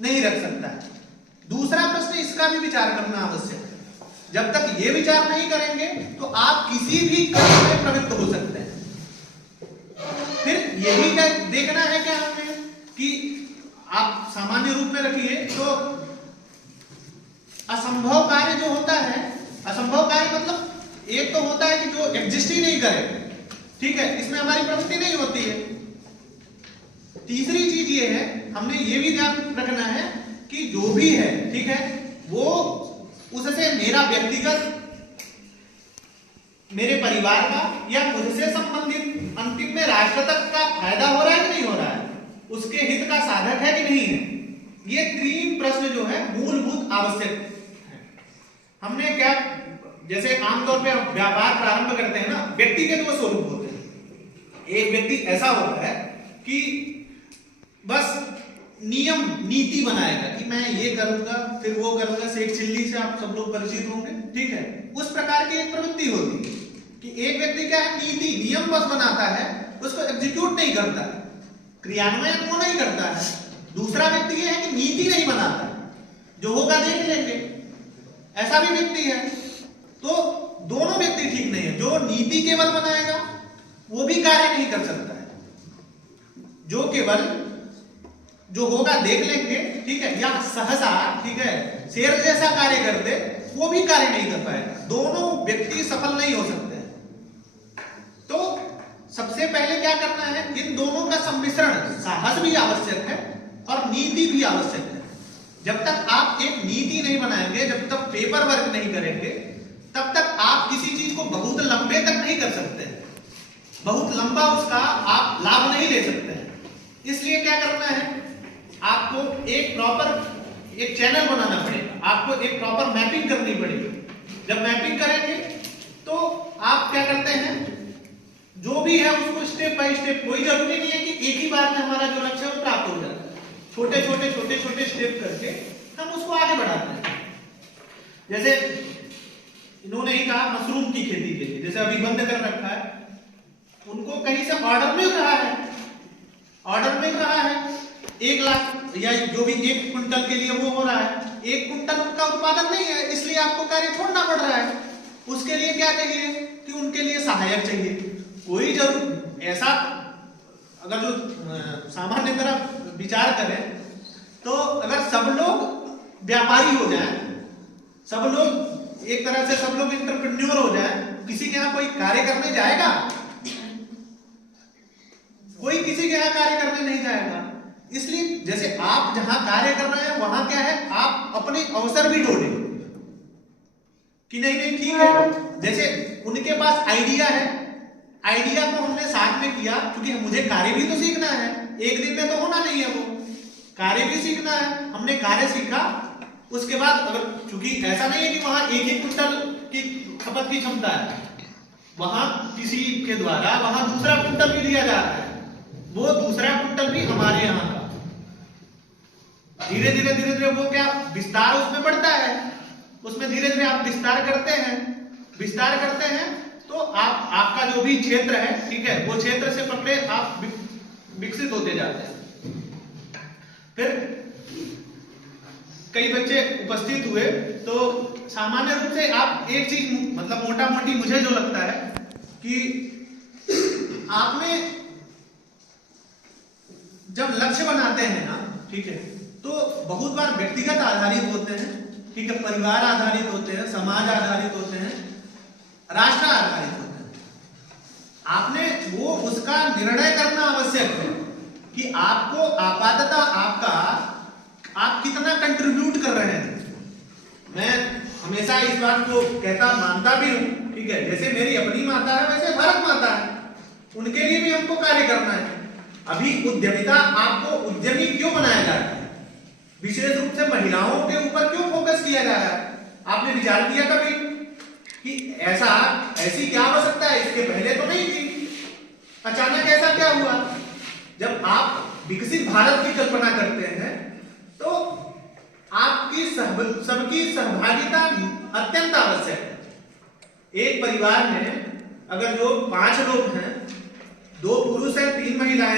नहीं रख सकता है। दूसरा प्रश्न, इसका भी विचार करना आवश्यक है। जब तक ये विचार नहीं करेंगे तो आप किसी भी कर्म में प्रवृत्त हो सकते हैं। फिर यही क्या देखना है क्या हमें कि आप सामान्य रूप में रखिए तो असंभव कार्य जो होता है, असंभव कार्य मतलब एक तो होता है कि जो एग्जिस्ट ही नहीं करे, ठीक है, इसमें हमारी प्रवृत्ति नहीं होती है। तीसरी चीज ये है, हमने ये भी ध्यान रखना है कि जो भी है, ठीक है, वो उससे मेरा व्यक्तिगत, मेरे परिवार का या मुझसे संबंधित अंतिम में राष्ट्र तक का फायदा हो रहा है कि नहीं हो रहा है, उसके हित का साधक है कि नहीं है। ये तीन प्रश्न जो है मूलभूत आवश्यक है। हमने क्या, जैसे आमतौर पे व्यापार प्रारंभ करते हैं ना, व्यक्तिगत वो स्वरूप होते हैं। एक व्यक्ति ऐसा होता है कि बस नियम नीति बनाएगा कि मैं ये करूंगा फिर वो करूंगा। शेख चिल्ली से आप सब लोग परिचित होंगे, ठीक है। उस प्रकार की एक प्रवृत्ति होती है कि एक व्यक्ति क्या है, नीति नियम बस बनाता है, उसको एग्जीक्यूट नहीं करता, क्रियान्वयन वो नहीं करता है। दूसरा व्यक्ति ये है कि नीति नहीं बनाता, जो होगा देख लेंगे, ऐसा भी व्यक्ति है। तो दोनों व्यक्ति ठीक नहीं है। जो नीति केवल बनाएगा वो भी कार्य नहीं कर सकता है, जो केवल जो होगा देख लेंगे, ठीक है, या सहसा, ठीक है, शेर जैसा कार्य कर दे, वो भी कार्य नहीं कर पाएगा। दोनों व्यक्ति सफल नहीं हो सकते हैं। तो सबसे पहले क्या करना है, इन दोनों का सम्मिश्रण, साहस भी आवश्यक है और नीति भी आवश्यक है। जब तक आप एक नीति नहीं बनाएंगे, जब तक पेपर वर्क नहीं करेंगे, तब तक आप किसी चीज को बहुत लंबे तक नहीं कर सकते हैं, बहुत लंबा उसका आप लाभ नहीं ले सकते हैं। इसलिए क्या करना है, आपको एक प्रॉपर एक चैनल बनाना पड़ेगा, आपको एक प्रॉपर मैपिंग करनी पड़ेगी। जब मैपिंग करेंगे तो आप क्या करते हैं, जो भी है उसको स्टेप बाय स्टेप, कोई जरूरी नहीं है कि एक ही बार में हमारा जो लक्ष्य है वो प्राप्त हो जाए। छोटे छोटे छोटे छोटे स्टेप करके हम उसको आगे बढ़ाते हैं। जैसे इन्होंने ही कहा मशरूम की खेती के लिए, जैसे अभी बंद कर रखा है, उनको कहीं से ऑर्डर मिल रहा है, ऑर्डर मिल रहा है 1 लाख या जो भी 1 कुंटल के लिए वो हो रहा है। 1 कुंटल उनका उत्पादन नहीं है, इसलिए आपको कार्य छोड़ना पड़ रहा है। उसके लिए क्या चाहिए कि उनके लिए सहायक चाहिए। कोई जरूर ऐसा, अगर जो सामान्य तरह विचार करें तो अगर सब लोग व्यापारी हो जाएं, सब लोग एक तरह से सब लोग एंटरप्रेन्योर हो जाएं, किसी के यहाँ कोई कार्य करने जाएगा? कोई किसी के यहाँ कार्य करने नहीं जाएगा। इसलिए जैसे आप जहां कार्य कर रहे हैं वहां क्या है, आप अपने अवसर भी ढूंढें कि नहीं नहीं ठीक है। जैसे उनके पास आइडिया है, आइडिया को हमने साथ में किया, क्योंकि मुझे कार्य भी तो सीखना है, एक दिन में तो होना नहीं है, वो कार्य भी सीखना है। हमने कार्य सीखा, उसके बाद अगर, क्योंकि ऐसा नहीं है कि वहां 1 कुंटल की खपत की क्षमता है, वहां किसी के द्वारा वहां दूसरा कुंटल भी दिया जा रहा है, वो दूसरा कुंटल भी हमारे यहाँ का। धीरे धीरे धीरे धीरे वो क्या विस्तार उसमें बढ़ता है, उसमें धीरे धीरे आप विस्तार करते हैं, विस्तार करते हैं तो आप आपका जो भी क्षेत्र है, ठीक है, वो क्षेत्र से पकड़े आप विकसित होते जाते हैं। फिर कई बच्चे उपस्थित हुए, तो सामान्य रूप से आप एक चीज, मतलब मोटा मोटी मुझे जो लगता है कि आपने जब लक्ष्य बनाते हैं ना, ठीक है, तो बहुत बार व्यक्तिगत आधारित होते हैं, ठीक है, परिवार आधारित होते हैं, समाज आधारित होते हैं, राष्ट्र आधारित होते हैं। आपने वो उसका निर्णय करना आवश्यक है कि आपको आपातता आपका आप कितना कंट्रीब्यूट कर रहे हैं। मैं हमेशा इस बात को कहता मानता भी हूं, ठीक है, जैसे मेरी अपनी माता है वैसे भारत माता है, उनके लिए भी हमको कार्य करना है। अभी उद्यमिता, आपको उद्यमी क्यों बनाया जा रहा है, विशेष रूप से महिलाओं के ऊपर क्यों फोकस किया जा रहा है? आपने विचार किया कभी कि ऐसी क्या आवश्यकता है, इसके पहले तो नहीं थी, अचानक ऐसा क्या हुआ? जब आप विकसित भारत की कल्पना करते हैं तो आपकी सबकी सहभागिता अत्यंत आवश्यक है। एक परिवार में अगर जो 5 लोग हैं, 2 पुरुष हैं 3 महिलाएं